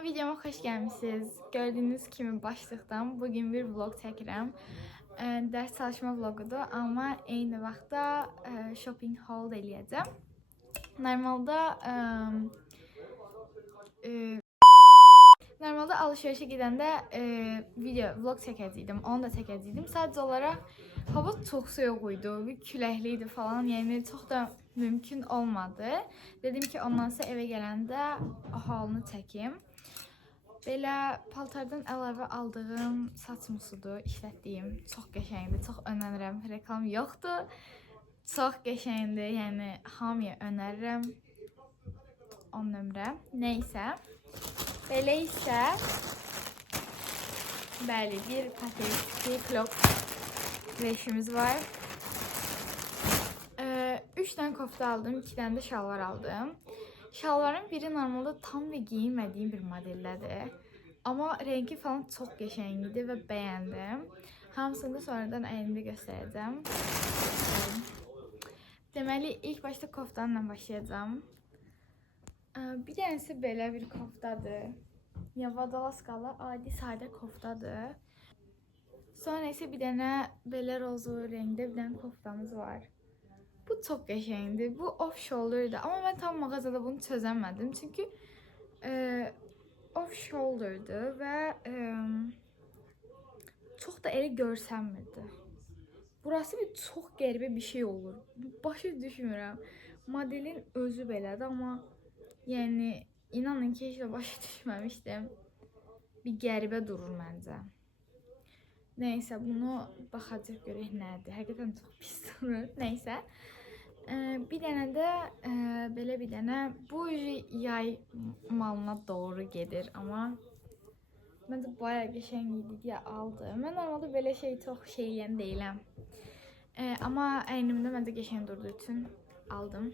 Kanalıma, videoma xoş gəlmisiniz. Gördüyünüz kimi başlıqdan bugün bir vlog çəkirəm. Dərs çalışma vlogudur, amma eyni vaxtda shopping haul eləyəcəm. Normalda alışverişə gedəndə vlog çəkəcəydim, onu da çəkəcəydim. Sadəcə olaraq hava çox soyuq idi, küləkli idi falan, yəni çox da mümkün olmadı. Dedim ki, ondan sonra evə gələndə halını çəkim. Belə paltardan əlavə aldığım saç musudur, işlətdiyim. Çox qəşəngdir, çox önərirəm. Reklam yoxdur. Çox qəşəngdir, yəni hamıya önərirəm. 10 nömrə. Nəysə. Belə isə bəli, bir patetli klok leşimiz var. 3 dənə kofta aldım, 2 dənə də şalvar aldım. Şalvarın biri normalda tam və giyinmədiyim bir modeldədir. Amma rengi falan çox qəşəng idi və bəyəndim. Hamısını da sonradan əynimdə göstərəcəm. Deməli, ilk başda koftanla başlayacağım. Bir dənəsi belə bir koftadır. Ya vadalaskalı adi sadə koftadır. Sonra isə bir dənə belə rozu rəngdə bir dənə koftamız var. Bu çox qəşəngdir. Bu off shoulder'dır. Amma mən tam mağazada bunu çözəmədim. Çünki off shoulder'dır və çox da elə görsənmirdi. Burası bir çox qəribə bir şey olur. Başa düşmürəm. Modelin özü belədir, amma yəni inanın ki, heç də başa düşməmişdim. Bir qəribə durur məncə. Nəysə, bunu baxacaq görək nədir. Həqiqətən çox pis durur. Nəysə. Bir dənə də belə bir dənə bu yay malına doğru gedir, amma məncə bayağı qəşəng idi deyə aldım. Mən normalda belə şey çox eləyən deyiləm. Amma əynimdə məncə qəşəng durduğu üçün aldım.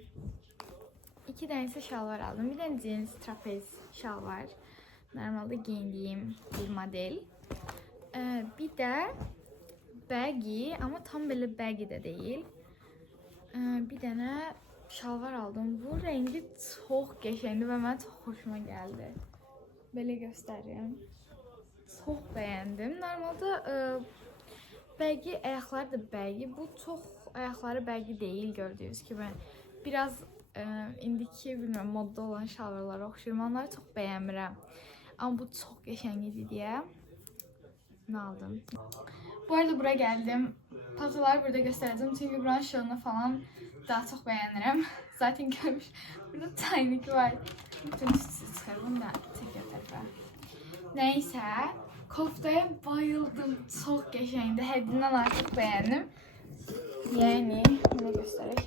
2 dənə isə şalvar aldım. Bir dənə jeans trapez şalvar. Normalda giyindiyim bir model. Bir də baggy, amma tam belə baggy də deyil. Bir dənə şalvar aldım. Bu rəngi çox qəşəngdir və mənə çox xoşuma gəldi. Belə göstərim. Çox bəyəndim. Normalda baggy ayaqları da baggy. Bu çox ayaqları baggy deyil gördüyünüz kimi. Biraz indiki bilmirəm modda olan şalvarlara oxşuyur. Onları çox bəyənmirəm. Amma bu çox qəşəng idi deyə nə aldım. Bu arada buraya gəldim. Paltaları burada göstərəcəm. Çünki buranın şalını falan daha çox bəyənirəm. Zaten görmüş. Burada taynik var. Bütün üstüsü çıxır. Bunu da çəkir tərəfə. Nəysə. Koftaya bayıldım. Çox qəşəngdir. Həddindən artıq bəyəndim. Yəni, bunu göstərək.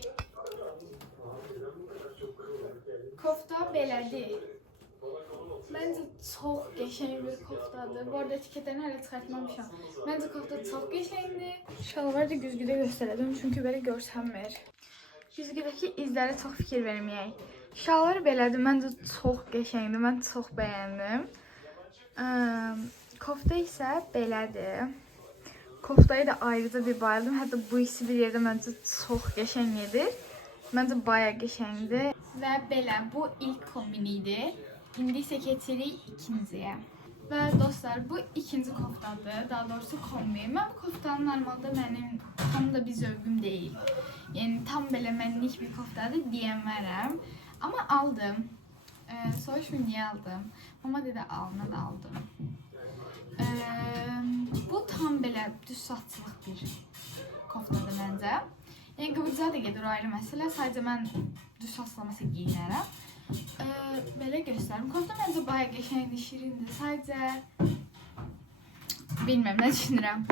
Kofta belədir. Məncə çox qəşəng bir koftadır. Bu arada etiketlərini hələ çıxartmamışam. Məncə kofta çox qəşəngdir. Şalvarı da güzgüdə göstərəcəm, çünki belə görsənmir. Güzgüdəki izlərə çox fikir verməyək. Şalvarı belədir, məncə çox qəşəngdir. Mən çox bəyəndim. Kofta isə belədir. Koftayı da ayrıca bir bayıldım. Hətta bu ikisi bir yerdə məncə çox qəşəng edir. Məncə bayağı qəşəngdir. Və belə, bu ilk kombini idi. İndi isə keçirik ikinciyə. Və dostlar, bu ikinci koftadır. Daha doğrusu kombi. Mən bu koftanın normalda mənim tam da bir zövqüm deyil. Yəni tam belə mənlik bir koftadır deyəmərəm. Amma aldım. Soruşun niyə aldım? Mama dedi al, mən də aldım. Bu tam belə düz saçlıq bir koftadır məncə. Yəni qıvırcığa da gedir o ayrı məsələ. Sadəcə mən düz saçlaması giyinərəm. Belə göstərim. Kofta məncə bayağı qəşəngdir, şirindir. Sadəcə bilmirəm, nə düşünürəm.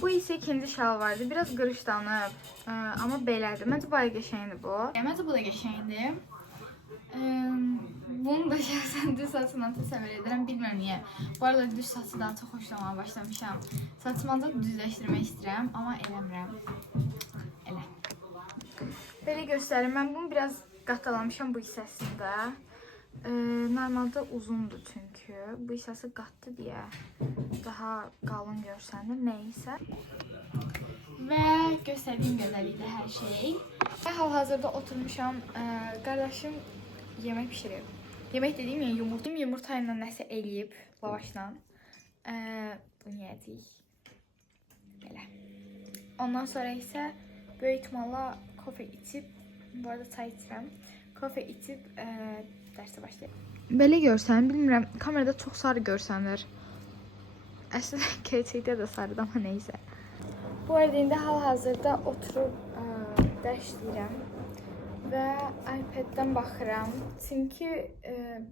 Bu isə ikinci şalvardır. Biraz qırışdanıb, amma belədir. Məncə bayağı qəşəngdir bu. Məncə bu da qəşəngdir. Bunu da şəxsən düz saçla təsəvvür edirəm. Bilmirəm niyə. Bu arada düz saçı daha çox xoşlamaya başlamışam. Saçımı da düzləşdirmək istəyirəm, amma eləmirəm. Elə. Belə göstərim. Mən bunu biraz qatalamışam bu hissəsində. Normalda uzundur çünki. Bu hissəsi qatdı deyə daha qalın görsənir. Nəysə. Və göstərdiyim gözəlliklə hər şey. Hal-hazırda oturmuşam. Qardaşım yemək pişirir. Yemək dediyim yumurta ilə nəsə eləyib lavaşla. Bunu yedik. Belə. Ondan sonra isə böyük ihtimalla kofe içib, bu arada çay içirəm. Kofe içib dərsə başlayaq. Belə görsən, bilmirəm, kamerada çox sarı görsənir. Əslində gerçəkdə də sarıdır, amma neysə. Bu arada indi hal-hazırda oturub dərs işləyirəm və iPad-dən baxıram. Çünki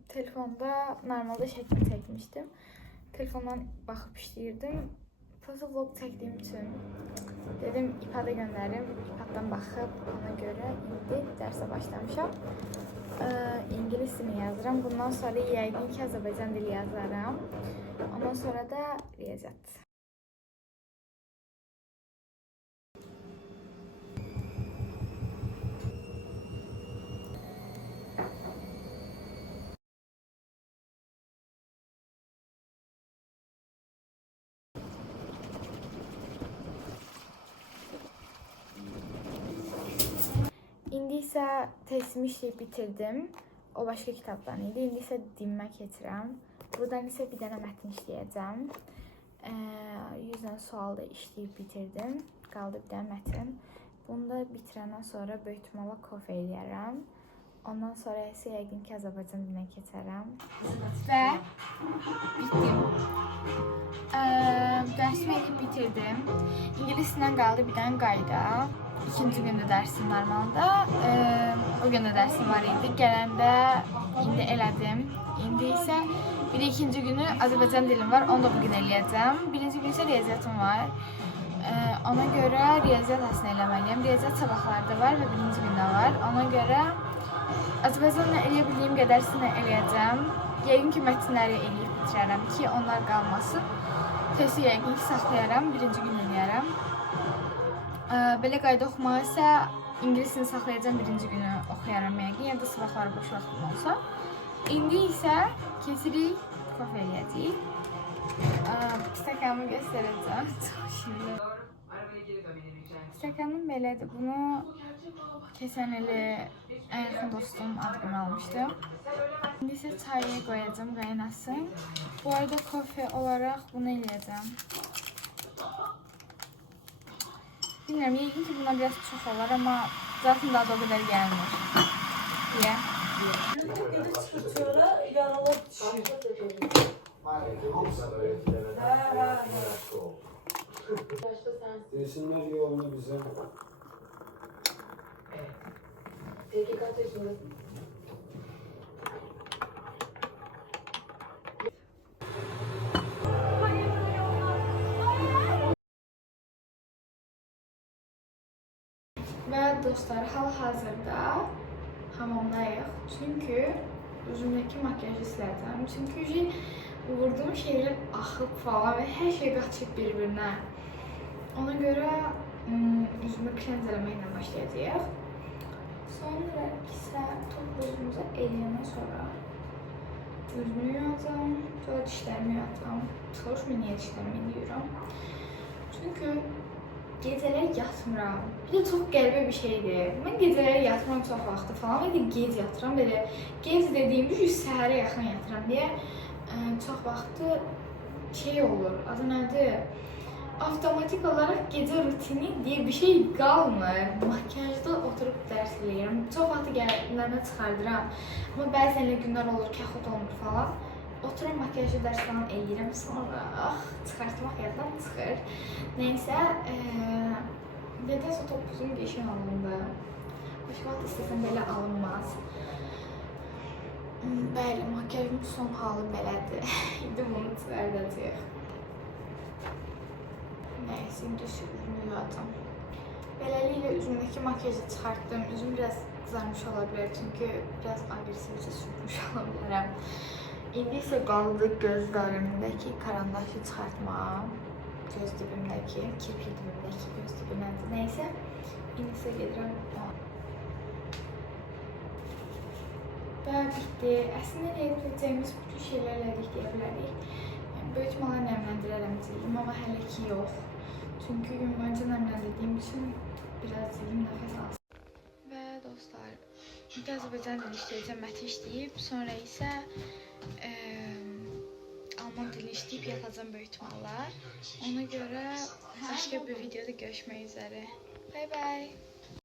telefonda normalda şəkil çəkmişdim. Telefondan baxıb işləyirdim. Vlog çəkdiyim üçün dedim İPAD-a göndərim. İPAD-dan baxıb ona görə indi dərsə başlamışam. İngilis dili yazıram. Bundan sonra yəqin ki Azərbaycan dili yazaram. Ondan sonra da riyaziyyat. İndi isə testimi işləyib bitirdim. O başqa kitabdan idi. İndi isə dinmə keçirəm. Buradan isə bir dənə mətn işləyəcəm. 100 dənə sual da işləyib bitirdim. Qaldı bir dənə mətn. Bunu da bitirəndən sonra böyük ihtimalla kofe eləyərəm. Ondan sonra isə yəqin ki Azərbaycan dilinə keçərəm. Və bitdim. Dərsimi edib bitirdim. İngilis dilindən qaldı bir dənə qayda. İkinci gündə dərsim normalda. O gün də dərsim var idi. Gələndə indi elədim. İndi isə bir də ikinci günü Azərbaycan dilim var. Onu da bugün eləyəcəm. Birinci gün isə riyaziyyatım var. Ona görə riyaziyyat aslında eləməliyəm. Riyaziyyat sabahlarda var və birinci gündə var. Ona görə Azərbaycanla eləyə bildiyim qədərsini eləyəcəm. Yəqin ki mətnləri eləyib bitirərəm ki onlar qalmasın. Testi yəqin ki saxlayaram. Birinci gün eləyərəm. Belə qayda oxumağı isə ingilisini saxlayacağım, birinci günü oxuyaram yəqin, ya da sabahları boş vaxtım olsa. İndi isə keçirik, kofe eləyəcəyik. Stəkanımı göstərəcəm. Çox şirin. Stəkanım belədir. Bunu keçən ili ən yaxın dostum ad günü almışdım. İndi isə çayı qoyacağım, qaynasın. Bu arada kofe olaraq bunu eləyəcəm. Bilmiyorum, yəqin ki buna biraz çox olar, amma zaten daha da o qədər gəlmir. Niyə? Resimler yolunu bize. Peki kaç yaşındasın? Və dostlar, hal-hazırda hamamdayıq. Çünki üzümdəki makyajı siləcəm. Çünki vurduğum şeylər axıb falan və hər şey qaçıb bir-birinə. Ona görə üzümü klens eləməklə başlayacağıq. Sonra isə topuzumuzu eləyəndən sonra üzümü yuyacam, sonra dişlərimi yuyacam. Soruşmayın, niyə dişlərimi yuyuram. Çünki gecələr yatmıram. Bir də çox qəribə bir şeydir. Mən gecələr yatmıram çox vaxtı falan və də gec yatıram. Belə gec dediyim bir səhərə yaxın yatıram deyə çox vaxtı şey olur. Adı nədir? Avtomatik olaraq gecə rutini deyə bir şey qalmır. Makyajda oturub dərs eləyirəm. Çox vaxtı gələnlərə çıxardıram. Amma bəzən günlər olur ki, axot olmur falan. Oturup makyajlı ders falan eləyirəm, sonra çıxartmaq yaddan çıxır. Neysə, nədənsə topuzum geçən alındı. Başqa vaxt istəsəm belə alınmaz. Bəli, makyajımın son halı belədir. İndi bunu çıxardacağıq. Neyse, indi üzümü yuyacam. Beləliklə üzümdəki makyajı çıxartdım. Üzüm biraz qızarmış ola bilər, çünki biraz agresivcə sürmüş ola bilərəm. İndi isə qaldı gözlərimdəki karandaşı çıxartmam. Göz dibimdəki, kirpik dibimdəki göz dibimdəki. Neysə, indi isə gedirəm. Və bitdi. Əslində eləyəcəyimiz bütün şeylər elədik deyə bilərik. Böyük ihtimalle nemləndirərəm cildimi, amma hələ ki yox. Çünki gün boyunca nemləndirdiyim üçün biraz cildim nəfəs alsın. Və dostlar, Azərbaycan dili işləyəcəm, məti işləyib, sonra isə Alman dili işləyib yatacam böyük ihtimalle. Ona görə başqa bir videoda görüşmək üzere. Bye bye.